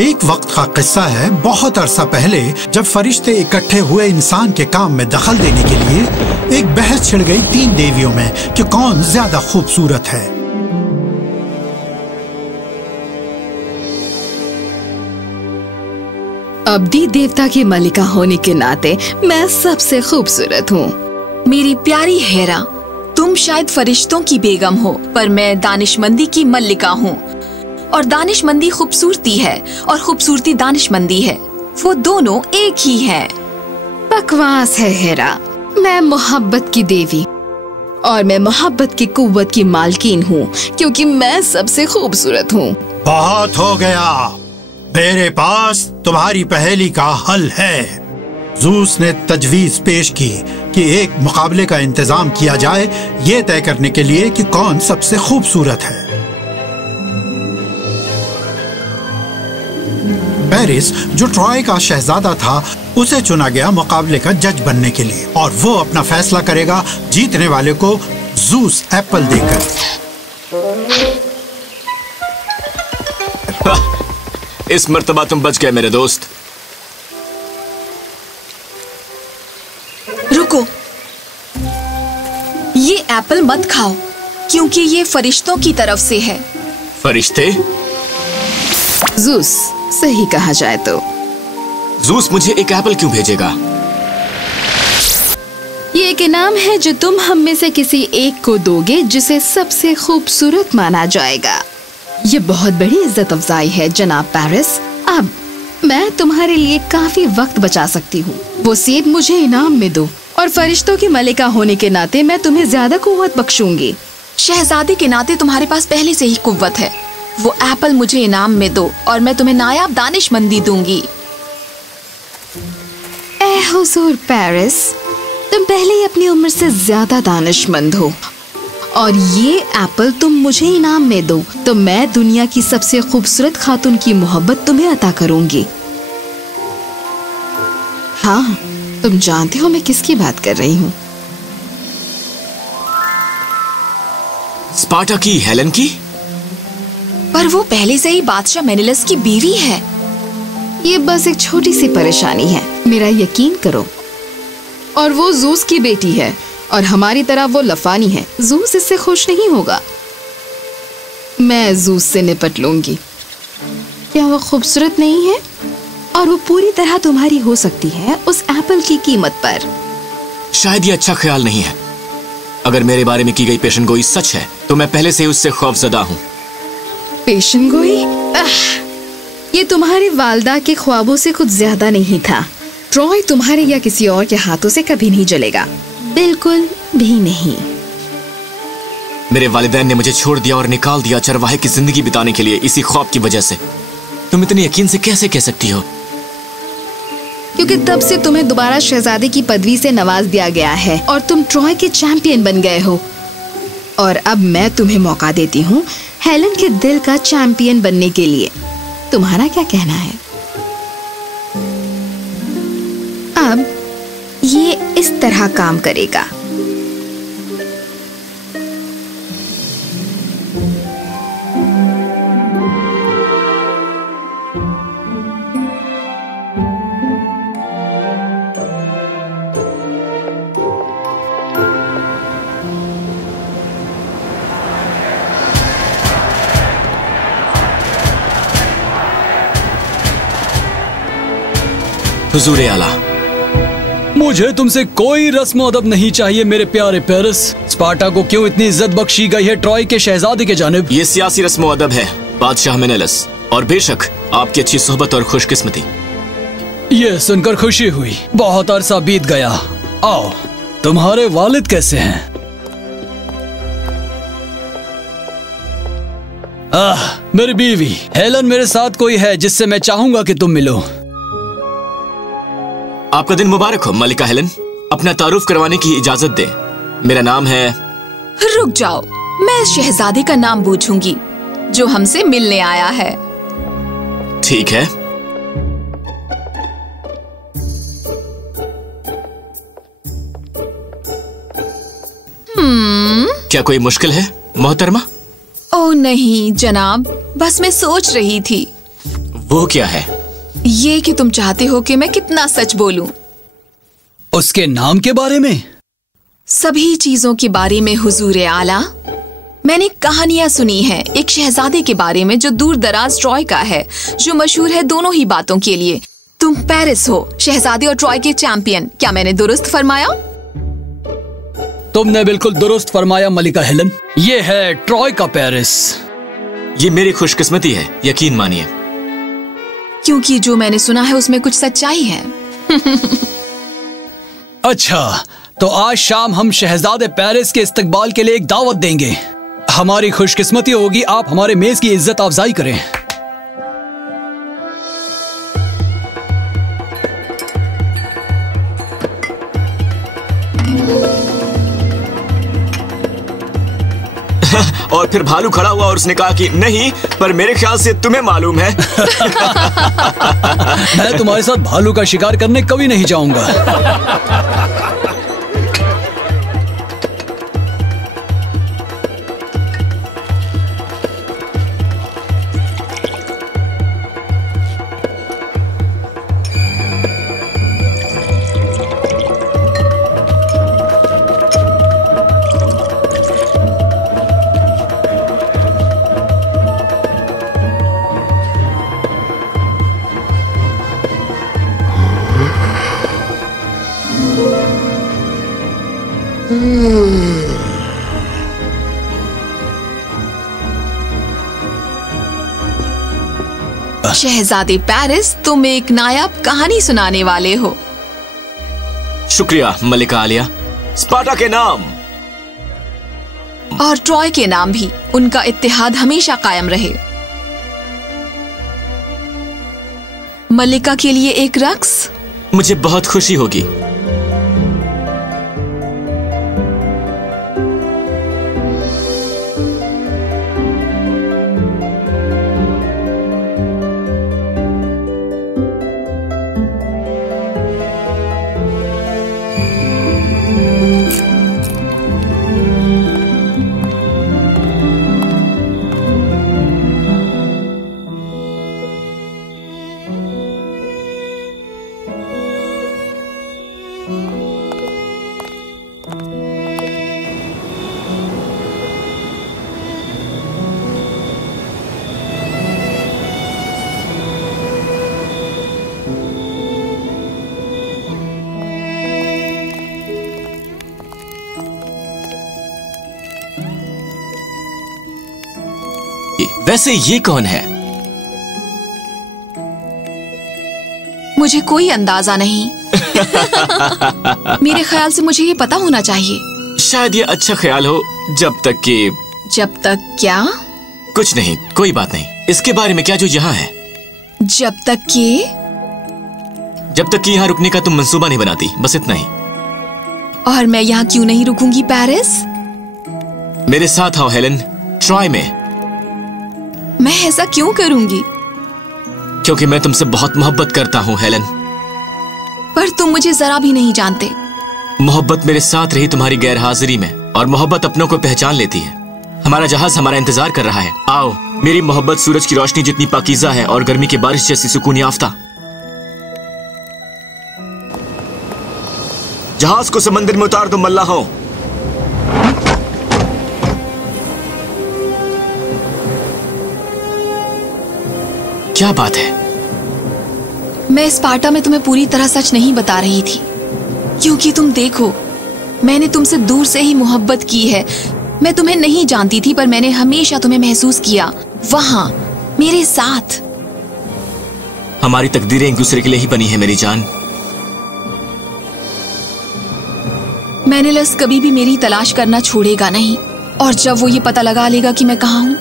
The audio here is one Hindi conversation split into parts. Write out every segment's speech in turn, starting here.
एक वक्त का किस्सा है, बहुत अरसा पहले जब फरिश्ते इकट्ठे हुए इंसान के काम में दखल देने के लिए, एक बहस छिड़ गई 3 देवियों में कि कौन ज्यादा खूबसूरत है। अब्दी देवता की मलिका होने के नाते मैं सबसे खूबसूरत हूँ। मेरी प्यारी हेरा, तुम शायद फरिश्तों की बेगम हो, पर मैं दानिशमंदी की मल्लिका हूँ। और दानिशमंदी खूबसूरती है और खूबसूरती दानिशमंदी है, वो दोनों एक ही हैं। बकवास है हेरा, मैं मोहब्बत की देवी और मैं मोहब्बत की कुव्वत की मालकीन हूँ, क्योंकि मैं सबसे खूबसूरत हूँ। बहुत हो गया, मेरे पास तुम्हारी पहेली का हल है। ज़ूस ने तजवीज पेश की कि एक मुकाबले का इंतजाम किया जाए, ये तय करने के लिए कि कौन सबसे खूबसूरत है। पेरिस, जो ट्रॉय का शहजादा था, उसे चुना गया मुकाबले का जज बनने के लिए, और वो अपना फैसला करेगा जीतने वाले को ज़ूस एप्पल देकर। इस मर्तबा तुम बच गए मेरे दोस्त। रुको, ये एप्पल मत खाओ, क्योंकि ये फरिश्तों की तरफ से है। फरिश्ते? ज़ूस, सही कहा जाए तो। ज़ूस मुझे एक एप्पल क्यों भेजेगा? ये एक इनाम है जो तुम हम में से किसी एक को दोगे जिसे सबसे खूबसूरत माना जाएगा। ये बहुत बड़ी इज्जत अफजाई है जनाब पेरिस। अब मैं तुम्हारे लिए काफी वक्त बचा सकती हूँ। वो सेब मुझे इनाम में दो और फरिश्तों की मलिका होने के नाते मैं तुम्हें ज्यादा कुव्वत बख्शूंगी। शहजादे के नाते तुम्हारे पास पहले से ही कुव्वत है। वो एप्पल मुझे इनाम में दो और मैं तुम्हें नायाब दानिशमंदी दूंगी। ए हुजूर पेरिस, तुम पहले ही अपनी उम्र से ज्यादा दानिशमंद हो, और ये एप्पल तुम मुझे इनाम में दो तो मैं दुनिया की सबसे खूबसूरत खातून की मोहब्बत तुम्हें अता करूंगी। हाँ, तुम जानते हो मैं किसकी बात कर रही हूँ। स्पार्टा की हेलन की? पर वो पहले से ही बादशाह मेनेलस की बीवी है। ये बस एक छोटी सी परेशानी है, मेरा यकीन करो। और वो ज़ूस की बेटी है और हमारी तरह वो लफानी है। ज़ूस इससे खुश नहीं होगा। मैं ज़ूस से निपट लूंगी। क्या वो खूबसूरत नहीं है? और वो पूरी तरह तुम्हारी हो सकती है उस एप्पल की कीमत पर। शायद ये अच्छा ख्याल नहीं है। अगर मेरे बारे में की गई पेशेंगोई सच है तो मैं पहले से उससे खौफजदा हूँ। पेशेंगोई? ये तुम्हारी वालदा के ख्वाबों से कुछ ज्यादा नहीं था। ट्रॉय तुम्हारे या किसी और के हाथों से कभी नहीं जलेगा, बिल्कुल भी नहीं। मेरे वालिदैन ने मुझे छोड़ दिया और निकाल दिया चरवाहे की जिंदगी बिताने के लिए इसी ख्वाब की वजह से। तुम इतने यकीन से कैसे कह सकती हो? क्योंकि तब से तुम्हें दोबारा शहजादे की पदवी से नवाज दिया गया है और तुम ट्रॉय के चैंपियन बन गए हो। और अब मैं तुम्हें मौका देती हूँ हेलन के दिल का चैंपियन बनने के लिए। तुम्हारा क्या कहना है? अब ये इस तरह काम करेगा। हुजूर आला, मुझे तुमसे कोई रस्म अदब नहीं चाहिए मेरे प्यारे पेरिस। स्पार्टा को क्यों इतनी इज्जत बख्शी गई है ट्रॉय के शहजादे के जानिब? ये सियासी रस्म अदब है बादशाह मेनेलस, और बेशक आपकी अच्छी सोहबत और खुशकिस्मती। ये सुनकर खुशी हुई। बहुत अरसा बीत गया। आओ, तुम्हारे वालिद कैसे हैं? मेरी बीवी हेलन मेरे साथ कोई है जिससे मैं चाहूंगा कि तुम मिलो। आपका दिन मुबारक हो मलिका हेलन। अपना तारुफ करवाने की इजाजत दे। मेरा नाम है। रुक जाओ, मैं शहजादे का नाम पूछूंगी जो हमसे मिलने आया है। ठीक है। क्या कोई मुश्किल है मोहतरमा? ओह नहीं जनाब, बस मैं सोच रही थी। वो क्या है? ये कि तुम चाहते हो कि मैं कितना सच बोलूं। उसके नाम के बारे में? सभी चीजों के बारे में हुजूर आला। मैंने कहानियां सुनी हैं एक शहजादे के बारे में जो दूर दराज ट्रॉय का है, जो मशहूर है दोनों ही बातों के लिए। तुम पेरिस हो, शहजादे और ट्रॉय के चैंपियन। क्या मैंने दुरुस्त फरमाया? तुमने बिल्कुल दुरुस्त फरमाया मलिका हेलन। ये है ट्रॉय का पेरिस। ये मेरी खुशकिस्मती है, यकीन मानिए। क्योंकि जो मैंने सुना है उसमें कुछ सच्चाई है। अच्छा, तो आज शाम हम शहजादे पेरिस के इस्तकबाल के लिए एक दावत देंगे। हमारी खुशकिस्मती होगी आप हमारे मेज की इज्जत अफजाई करें। और फिर भालू खड़ा हुआ और उसने कहा कि नहीं, पर मेरे ख्याल से तुम्हें मालूम है। मैं तुम्हारे साथ भालू का शिकार करने कभी नहीं जाऊंगा। शहजादे पेरिस, तुम एक नायाब कहानी सुनाने वाले हो। शुक्रिया मलिका आलिया। स्पार्टा के नाम और ट्रॉय के नाम भी, उनका इत्तेहाद हमेशा कायम रहे। मलिका के लिए एक रक्स? मुझे बहुत खुशी होगी। वैसे ये कौन है? मुझे कोई अंदाजा नहीं। मेरे ख्याल से मुझे ये पता होना चाहिए। शायद ये अच्छा ख्याल हो, जब तक कि... जब तक क्या? कुछ नहीं, कोई बात नहीं। इसके बारे में क्या जो यहाँ है? जब तक कि यहाँ रुकने का तुम मंसूबा नहीं बनाती, बस इतना ही। और मैं यहाँ क्यों नहीं रुकूंगी पेरिस? मेरे साथ आओ हेलन, ट्रॉय में। मैं ऐसा क्यों करूंगी? क्योंकि मैं तुमसे बहुत मोहब्बत करता हूँ हेलन। पर तुम मुझे जरा भी नहीं जानते। मोहब्बत मेरे साथ रही तुम्हारी गैर हाजिरी में, और मोहब्बत अपनों को पहचान लेती है। हमारा जहाज हमारा इंतजार कर रहा है। आओ, मेरी मोहब्बत सूरज की रोशनी जितनी पाकीज़ा है और गर्मी की बारिश जैसी सुकून याफ्ता। जहाज को समंदर में उतार दो मल्लाहों। क्या बात है? मैं स्पार्टा में तुम्हें पूरी तरह सच नहीं बता रही थी, क्योंकि तुम देखो, मैंने तुमसे दूर से ही मोहब्बत की है। मैं तुम्हें नहीं जानती थी, पर मैंने हमेशा तुम्हें महसूस किया, वहां मेरे साथ। हमारी तकदीरें एक दूसरे के लिए ही बनी है मेरी जान। मैनेलस कभी भी मेरी तलाश करना छोड़ेगा नहीं, और जब वो ये पता लगा लेगा कि मैं कहाँ हूँ,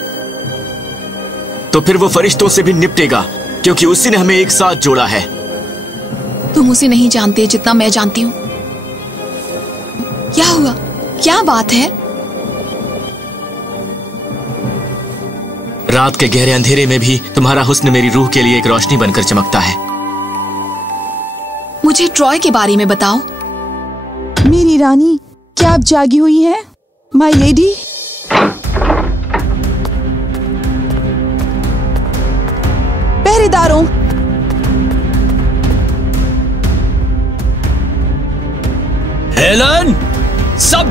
तो फिर वो फरिश्तों से भी निपटेगा, क्योंकि उसी ने हमें एक साथ जोड़ा है। तुम उसे नहीं जानते जितना मैं जानती हूँ। क्या हुआ? क्या बात है? रात के गहरे अंधेरे में भी तुम्हारा हुस्न मेरी रूह के लिए एक रोशनी बनकर चमकता है। मुझे ट्रॉय के बारे में बताओ। मेरी रानी, क्या आप जागी हुई हैं, माय लेडी? पहरेदारों,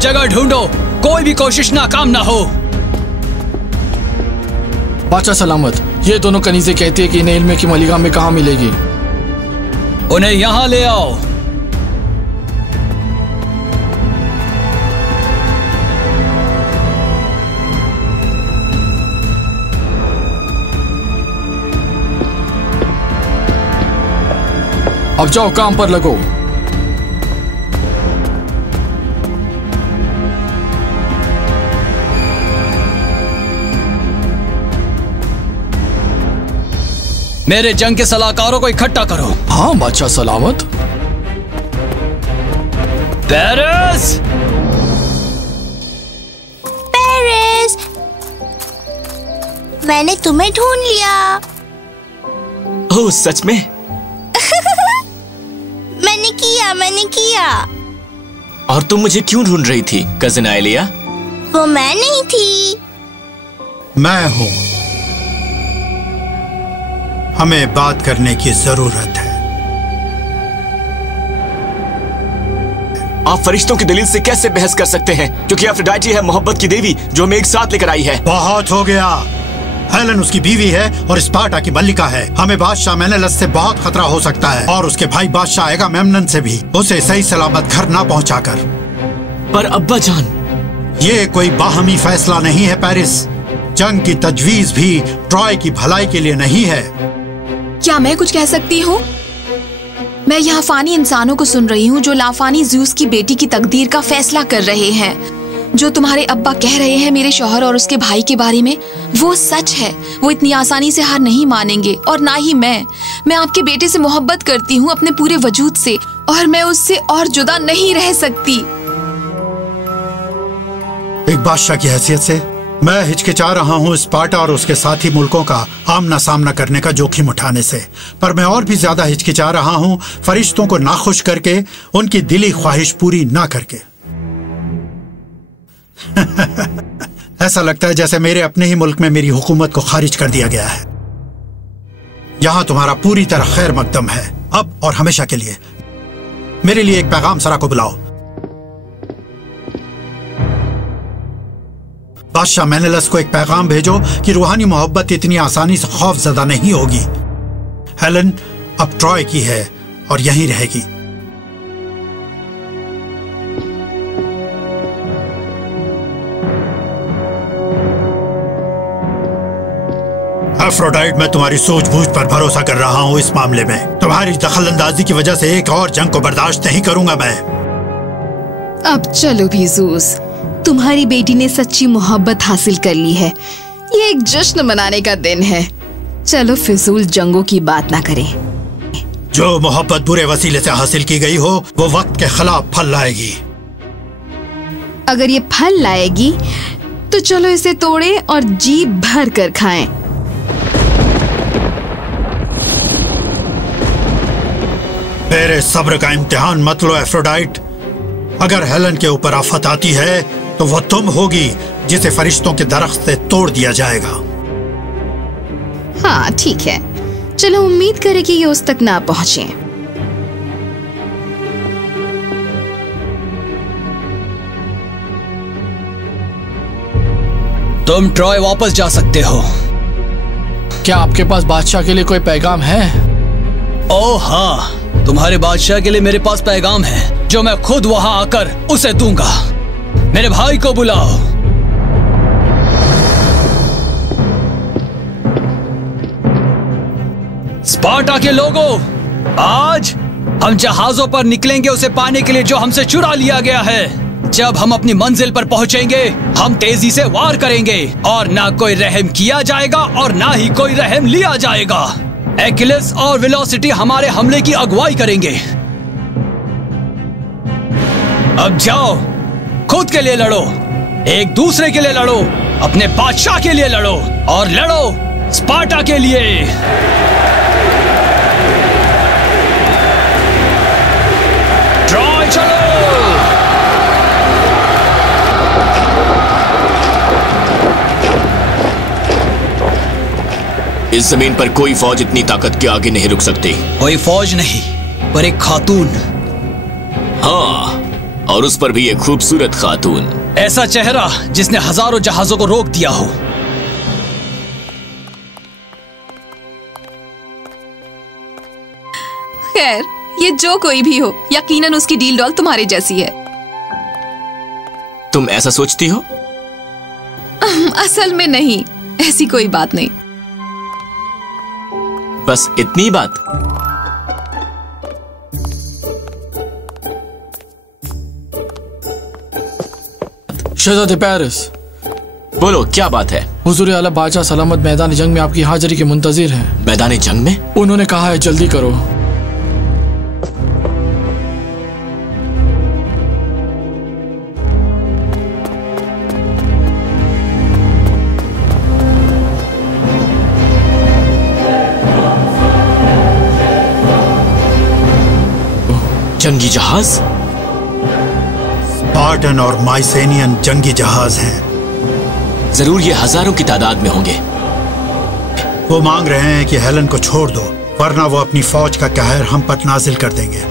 जगह ढूंढो, कोई भी कोशिश नाकाम ना हो। बादशाह सलामत, ये दोनों कनीज़ें कहती है कि इन्हें इल्म की मलिका में कहाँ मिलेगी। उन्हें यहाँ ले आओ। अब जाओ, काम पर लगो। मेरे जंग के सलाहकारों को इकट्ठा करो। हाँ बादशाह सलामत। पेरिस! पेरिस, मैंने तुम्हें ढूंढ लिया। ओह सच में? मैंने किया। और तुम मुझे क्यों ढूंढ रही थी कजिन आइलिया? वो मैं नहीं थी। मैं हूं। हमें बात करने की जरूरत है। आप फरिश्तों की दलील से कैसे बहस कर सकते हैं, क्योंकि अफ्रोडाइटी है मोहब्बत की देवी जो हमें एक साथ लेकर आई है। बहुत हो गया। हेलन उसकी बीवी है और स्पार्टा की मल्लिका है। हमें बादशाह मेनेलस से बहुत खतरा हो सकता है और उसके भाई बादशाह एगामेम्नन से भी, उसे सही सलामत घर ना पहुंचाकर। पर अब्बा जान, ये कोई बाहमी फैसला नहीं है पेरिस। जंग की तजवीज भी ट्रॉय की भलाई के लिए नहीं है। क्या मैं कुछ कह सकती हूँ? मैं यहाँ फानी इंसानों को सुन रही हूँ जो लाफानी ज़्यूस की बेटी की तकदीर का फैसला कर रहे हैं। जो तुम्हारे अब्बा कह रहे हैं मेरे शौहर और उसके भाई के बारे में, वो सच है। वो इतनी आसानी से हार नहीं मानेंगे, और ना ही मैं आपके बेटे से मोहब्बत करती हूँ अपने पूरे वजूद से, और मैं उससे और जुदा नहीं रह सकती। एक बादशाह की हैसियत से मैं हिचकिचा रहा हूँ स्पार्टा और उसके साथी मुल्कों का आमना सामना करने का जोखिम उठाने से, पर मैं और भी ज्यादा हिचकिचा रहा हूँ फरिश्तों को नाखुश करके, उनकी दिली ख्वाहिश पूरी ना करके। ऐसा लगता है जैसे मेरे अपने ही मुल्क में मेरी हुकूमत को खारिज कर दिया गया है। यहां तुम्हारा पूरी तरह खैर मकदम है, अब और हमेशा के लिए। मेरे लिए एक पैगाम सरा को बुलाओ। बादशाह मेनेलस को एक पैगाम भेजो कि रूहानी मोहब्बत इतनी आसानी से खौफजदा नहीं होगी। हेलन अब ट्रॉय की है और यहीं रहेगी। एफ्रोडाइट, मैं तुम्हारी सूझबूझ पर भरोसा कर रहा हूँ इस मामले में। तुम्हारी दखलंदाजी की वजह से एक और जंग को बर्दाश्त नहीं करूंगा मैं। अब चलो भी ज़ूस, तुम्हारी बेटी ने सच्ची मोहब्बत हासिल कर ली है। ये एक जश्न मनाने का दिन है। चलो फिजूल जंगों की बात ना करें। जो मोहब्बत बुरे वसीले से हासिल की गई हो वो वक्त के खिलाफ फल लाएगी। अगर ये फल लाएगी तो चलो इसे तोड़े और जी भर कर खाएं। मेरे सब्र का इम्तिहान मत लो एफ्रोडाइट। अगर हेलन के ऊपर आफत आती है तो वो तुम होगी जिसे फरिश्तों के दरख्त से तोड़ दिया जाएगा। हाँ ठीक है, चलो उम्मीद करें कि ये उस तक ना पहुंचे। तुम ट्रॉय वापस जा सकते हो। क्या आपके पास बादशाह के लिए कोई पैगाम है? ओह हाँ, तुम्हारे बादशाह के लिए मेरे पास पैगाम है जो मैं खुद वहां आकर उसे दूंगा। मेरे भाई को बुलाओ। स्पार्टा के लोगों, आज हम जहाजों पर निकलेंगे उसे पाने के लिए जो हमसे चुरा लिया गया है। जब हम अपनी मंजिल पर पहुंचेंगे हम तेजी से वार करेंगे और ना कोई रहम किया जाएगा और ना ही कोई रहम लिया जाएगा। एक्विलिस और वेलोसिटी हमारे हमले की अगुवाई करेंगे। अब जाओ, खुद के लिए लड़ो, एक दूसरे के लिए लड़ो, अपने बादशाह के लिए लड़ो और लड़ो स्पार्टा के लिए। ट्रॉय चलो। इस जमीन पर कोई फौज इतनी ताकत के आगे नहीं रुक सकती। कोई फौज नहीं, पर एक खातून। हाँ, और उस पर भी एक खूबसूरत खातून। ऐसा चेहरा जिसने हजारों जहाजों को रोक दिया हो। खैर, ये जो कोई भी हो, यकीनन उसकी डील डॉल तुम्हारे जैसी है। तुम ऐसा सोचती हो? असल में नहीं, ऐसी कोई बात नहीं। बस इतनी बात? शहजादे पेरिस, बोलो क्या बात है? हुजूर आला बादशाह सलामत मैदान जंग में आपकी हाजिरी के मुंतजिर हैं। मैदान जंग में? उन्होंने कहा है जल्दी करो। जंगी जहाज? स्पार्टन और माइसेनियन जंगी जहाज हैं। जरूर ये हजारों की तादाद में होंगे। वो मांग रहे हैं कि हेलन को छोड़ दो, वरना वो अपनी फौज का कहर हम पर नाजिल कर देंगे।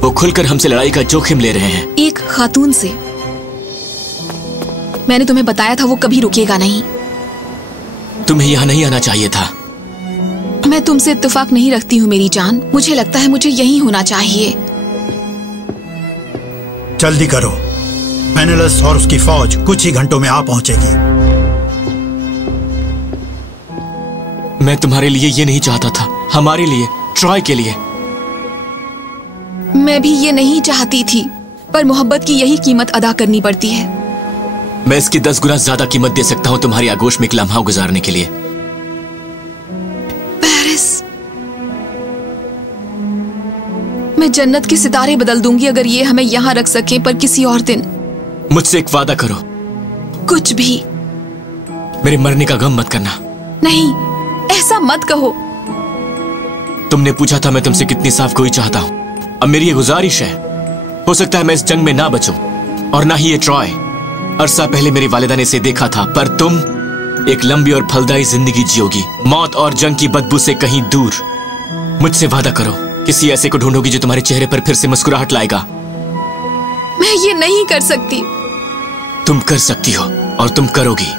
वो खुलकर हमसे लड़ाई का जोखिम ले रहे हैं। एक खातून से। मैंने तुम्हें बताया था वो कभी रुकेगा नहीं। तुम्हें यहाँ नहीं आना चाहिए था। मैं तुमसे इत्तेफाक नहीं रखती हूँ मेरी जान। मुझे लगता है मुझे यहीं होना चाहिए। जल्दी करो, मेनेलस और उसकी फौज कुछ ही घंटों में आ पहुंचेगी। मैं तुम्हारे लिए ये नहीं चाहता था, हमारे लिए, ट्रॉय के लिए। मैं भी ये नहीं चाहती थी, पर मोहब्बत की यही कीमत अदा करनी पड़ती है। मैं इसकी 10 गुना ज्यादा कीमत दे सकता हूँ तुम्हारी आगोश में एक लम्हा गुजारने के लिए। मैं जन्नत के सितारे बदल दूंगी अगर ये हमें यहाँ रख सके, पर किसी और दिन। मुझसे एक वादा करो। कुछ भी। मेरे मरने का गम मत करना। नहीं, ऐसा मत कहो। तुमने पूछा था मैं तुमसे कितनी साफ गोई चाहता हूँ। अब मेरी ये गुजारिश है, हो सकता है मैं इस जंग में ना बचूं, और ना ही ये ट्रॉय। अरसा पहले मेरी वालिदा ने इसे देखा था, पर तुम एक लंबी और फलदायी जिंदगी जियोगी, मौत और जंग की बदबू से कहीं दूर। मुझसे वादा करो, किसी ऐसे को ढूंढोगी जो तुम्हारे चेहरे पर फिर से मुस्कुराहट लाएगा। मैं ये नहीं कर सकती। तुम कर सकती हो, और तुम करोगी।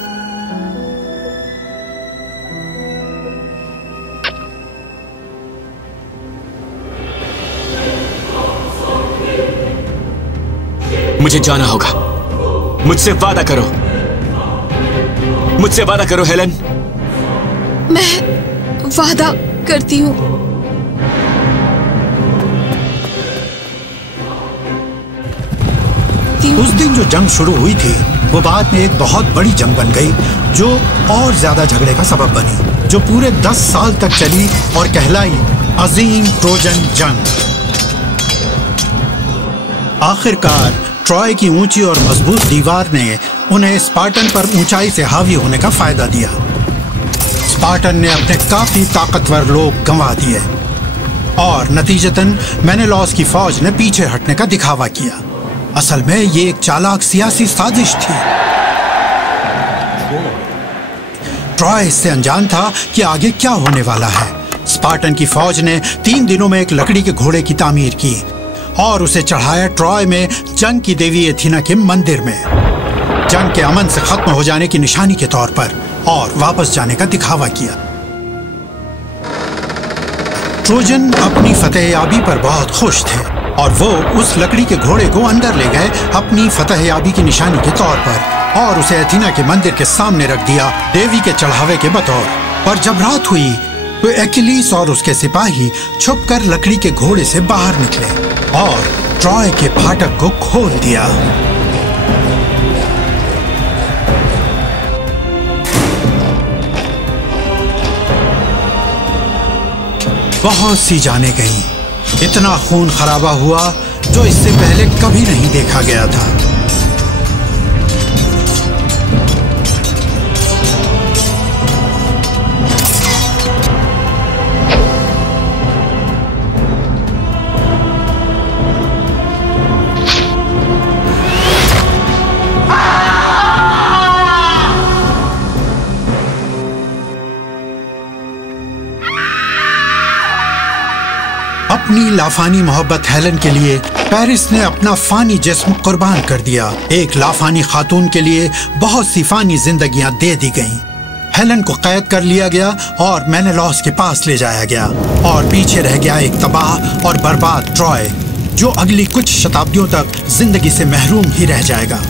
मुझे जाना होगा। मुझसे वादा करो, मुझसे वादा करो हेलन। मैं वादा करती हूँ। उस दिन जो जंग शुरू हुई थी वो बाद में एक बहुत बड़ी जंग बन गई, जो और ज्यादा झगड़े का सबब बनी, जो पूरे 10 साल तक चली और कहलाई अजीम ट्रोजन जंग। आखिरकार ट्रॉय की ऊंची और मजबूत दीवार ने उन्हें स्पार्टन पर ऊंचाई से हावी होने का फायदा दिया। स्पार्टन ने अपने काफी ताकतवर लोग गंवा दिए और नतीजतन मेनेलॉस की फौज ने पीछे हटने का दिखावा किया। असल में ये एक चालाक सियासी साजिश थी। ट्रॉय इससे अनजान था कि आगे क्या होने वाला है। स्पार्टन की फौज ने 3 दिनों में एक लकड़ी के घोड़े की तामीर की और उसे चढ़ाया ट्रॉय में जंग की देवी एथीना के मंदिर में, जंग के अमन से खत्म हो जाने की निशानी के तौर पर, और वापस जाने का दिखावा किया। ट्रोजन अपनी फतेहयाबी पर बहुत खुश थे और वो उस लकड़ी के घोड़े को अंदर ले गए अपनी फतेहयाबी की निशानी के तौर पर, और उसे एथीना के मंदिर के सामने रख दिया देवी के चढ़ावे के बतौर। पर जब रात हुई तो एक्किलीस और उसके सिपाही छुपकर लकड़ी के घोड़े से बाहर निकले और ट्रॉय के फाटक को खोल दिया। बहुत सी जानें गईं, इतना खून खराबा हुआ जो इससे पहले कभी नहीं देखा गया था। अपनी लाफानी मोहब्बत हेलन के लिए पेरिस ने अपना फानी जिस्म कुर्बान कर दिया। एक लाफानी खातून के लिए बहुत सी फानी जिंदगियां दे दी गईं। हेलन को कैद कर लिया गया और मेनेलॉस के पास ले जाया गया और पीछे रह गया एक तबाह और बर्बाद ट्रॉय, जो अगली कुछ शताब्दियों तक जिंदगी से महरूम ही रह जाएगा।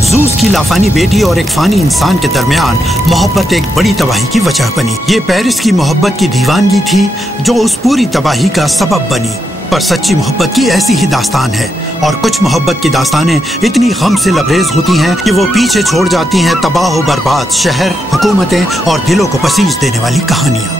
ज़ूस की लाफानी बेटी और एक फानी इंसान के दरमियान मोहब्बत एक बड़ी तबाही की वजह बनी। ये पेरिस की मोहब्बत की दीवानगी थी जो उस पूरी तबाही का सबब बनी। पर सच्ची मोहब्बत की ऐसी ही दास्तान है, और कुछ मोहब्बत की दास्तानें इतनी गम से लबरेज होती हैं कि वो पीछे छोड़ जाती हैं तबाह व बर्बाद शहर, हुकूमतें और दिलों को पसीज देने वाली कहानियां।